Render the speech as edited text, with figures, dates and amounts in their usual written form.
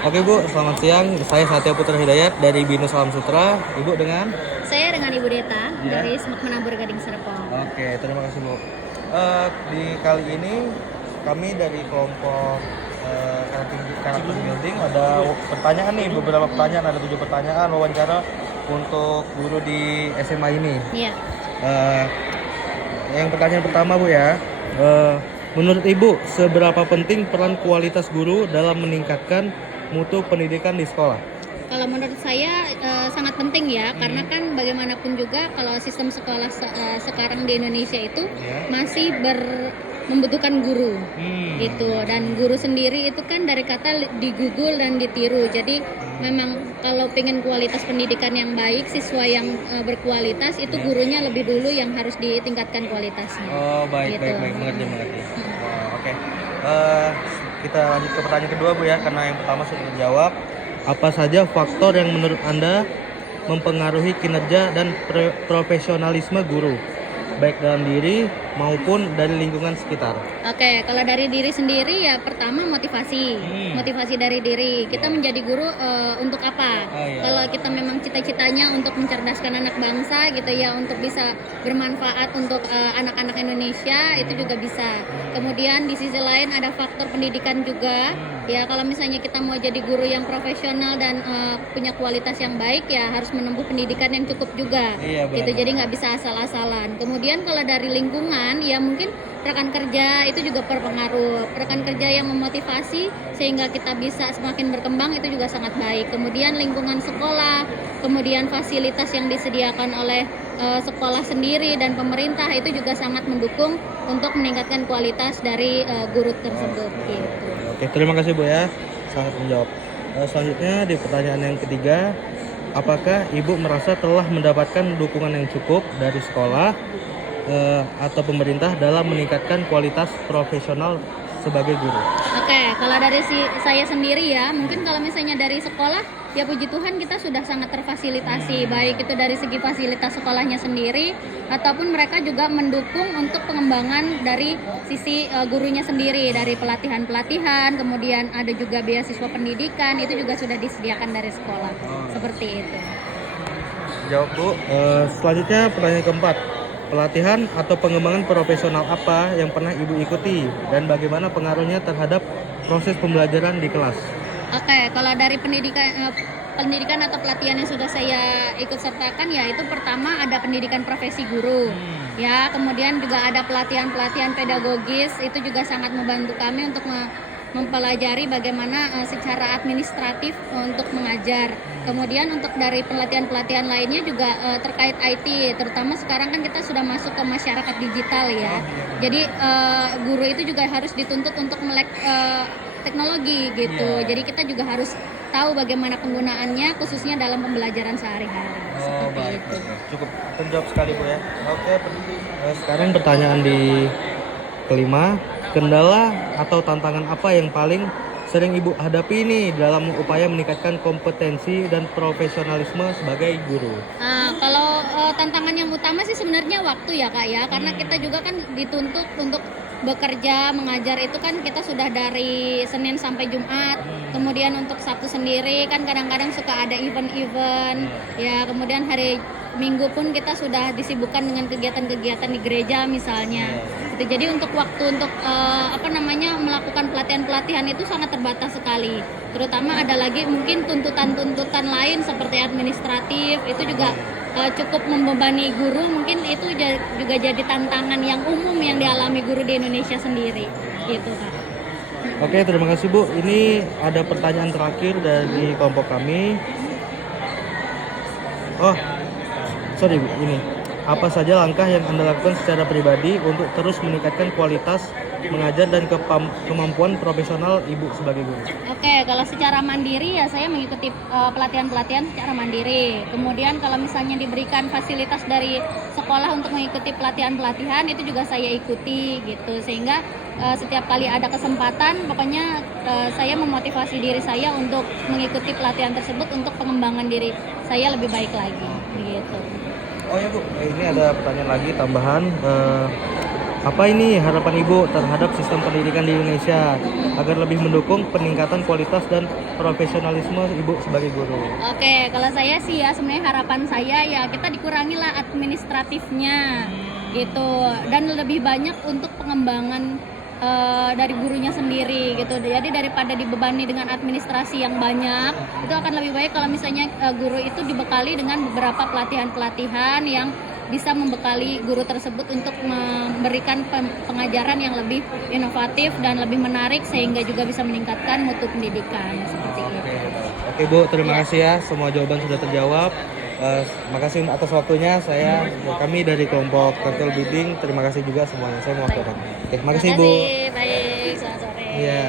Oke Bu, selamat siang. Saya Satya Putra Hidayat dari Binus Alam Sutra. Ibu dengan? Saya dengan Ibu Deta Ya. dari Semak Menabur Gading Serpong. Oke, terima kasih Bu. Di kali ini kami dari kelompok karakter building ada pertanyaan nih, beberapa pertanyaan, ada 7 pertanyaan wawancara untuk guru di SMA ini. Iya. Eh, yang pertanyaan pertama Bu ya, menurut Ibu seberapa penting peran kualitas guru dalam meningkatkan mutu pendidikan di sekolah? Kalau menurut saya sangat penting ya, karena kan bagaimanapun juga kalau sistem sekolah sekarang di Indonesia itu masih membutuhkan guru, gitu. Dan guru sendiri itu kan dari kata digugul dan ditiru. Jadi memang kalau pengen kualitas pendidikan yang baik, siswa yang berkualitas, itu gurunya lebih dulu yang harus ditingkatkan kualitasnya. Oh baik, Gitu. baik, mengerti. Oke. Kita lanjut ke pertanyaan kedua Bu ya, karena yang pertama sudah terjawab. Apa saja faktor yang menurut Anda mempengaruhi kinerja dan profesionalisme guru, baik dalam diri maupun dari lingkungan sekitar? Oke, kalau dari diri sendiri ya pertama motivasi dari diri. Kita menjadi guru untuk apa? Oh, iya. Kalau kita memang cita-citanya untuk mencerdaskan anak bangsa gitu ya, untuk bisa bermanfaat untuk anak-anak Indonesia, itu juga bisa. Kemudian di sisi lain ada faktor pendidikan juga. Ya kalau misalnya kita mau jadi guru yang profesional dan punya kualitas yang baik, ya harus menempuh pendidikan yang cukup juga. Iya, benar. Gitu, jadi nggak bisa asal-asalan. Kemudian kalau dari lingkungan, ya mungkin rekan kerja itu juga berpengaruh. Rekan kerja yang memotivasi sehingga kita bisa semakin berkembang itu juga sangat baik. Kemudian lingkungan sekolah, kemudian fasilitas yang disediakan oleh sekolah sendiri dan pemerintah itu juga sangat mendukung untuk meningkatkan kualitas dari guru tersebut. Gitu. Oke, terima kasih Bu ya, sangat menjawab. Selanjutnya di pertanyaan yang ketiga, apakah Ibu merasa telah mendapatkan dukungan yang cukup dari sekolah atau pemerintah dalam meningkatkan kualitas profesional sebagai guru? Oke, kalau dari saya sendiri ya, mungkin kalau misalnya dari sekolah, ya puji Tuhan kita sudah sangat terfasilitasi, baik itu dari segi fasilitas sekolahnya sendiri, ataupun mereka juga mendukung untuk pengembangan dari sisi gurunya sendiri, dari pelatihan-pelatihan, kemudian ada juga beasiswa pendidikan, itu juga sudah disediakan dari sekolah, seperti itu. Jawab Bu. Selanjutnya pertanyaan keempat. Pelatihan atau pengembangan profesional apa yang pernah Ibu ikuti dan bagaimana pengaruhnya terhadap proses pembelajaran di kelas? Oke, kalau dari pendidikan atau pelatihan yang sudah saya ikut sertakan, ya itu pertama ada pendidikan profesi guru, ya kemudian juga ada pelatihan pedagogis, itu juga sangat membantu kami untuk mempelajari bagaimana secara administratif untuk mengajar. Kemudian untuk dari pelatihan lainnya juga terkait IT, terutama sekarang kan kita sudah masuk ke masyarakat digital ya. Jadi guru itu juga harus dituntut untuk melek teknologi gitu. Jadi kita juga harus tahu bagaimana penggunaannya khususnya dalam pembelajaran sehari-hari. Seperti itu. Cukup terjawab sekali Bu ya. Oke, sekarang pertanyaan di kelima, kendala atau tantangan apa yang paling sering Ibu hadapi nih dalam upaya meningkatkan kompetensi dan profesionalisme sebagai guru? Kalau tantangan yang utama sih sebenarnya waktu ya Kak ya, karena kita juga kan dituntut untuk bekerja, mengajar itu kan kita sudah dari Senin sampai Jumat, kemudian untuk Sabtu sendiri kan kadang-kadang suka ada event-event, ya kemudian hari Minggu pun kita sudah disibukkan dengan kegiatan-kegiatan di gereja misalnya. Gitu. Jadi untuk waktu untuk melakukan pelatihan-pelatihan itu sangat terbatas sekali. Terutama ada lagi mungkin tuntutan-tuntutan lain seperti administratif itu juga cukup membebani guru. Mungkin itu juga jadi tantangan yang umum yang dialami guru di Indonesia sendiri. Gitu Kak. Oke, terima kasih Bu. Ini ada pertanyaan terakhir dari kelompok kami. Sorry Bu, ini. Apa saja langkah yang Anda lakukan secara pribadi untuk terus meningkatkan kualitas mengajar dan kemampuan profesional Ibu sebagai guru? Oke, kalau secara mandiri ya saya mengikuti pelatihan-pelatihan secara mandiri. Kemudian kalau misalnya diberikan fasilitas dari sekolah untuk mengikuti pelatihan-pelatihan itu juga saya ikuti gitu. Sehingga setiap kali ada kesempatan pokoknya saya memotivasi diri saya untuk mengikuti pelatihan tersebut untuk pengembangan diri saya lebih baik lagi gitu. Oh ya Bu, ini ada pertanyaan lagi tambahan. Apa ini harapan Ibu terhadap sistem pendidikan di Indonesia agar lebih mendukung peningkatan kualitas dan profesionalisme Ibu sebagai guru? Oke, kalau saya sih ya sebenarnya harapan saya ya kita dikurangi lah administratifnya gitu dan lebih banyak untuk pengembangan dari gurunya sendiri gitu. Jadi daripada dibebani dengan administrasi yang banyak, itu akan lebih baik kalau misalnya guru itu dibekali dengan beberapa pelatihan-pelatihan yang bisa membekali guru tersebut untuk memberikan pengajaran yang lebih inovatif dan lebih menarik sehingga juga bisa meningkatkan mutu pendidikan seperti itu. Oke Bu, terima kasih ya, semua jawaban sudah terjawab. Makasih atas waktunya. Kami dari kelompok Turtle Bidding, terima kasih juga semuanya. Saya mau Oke, makasih Bu. Baik, selamat sore. Iya.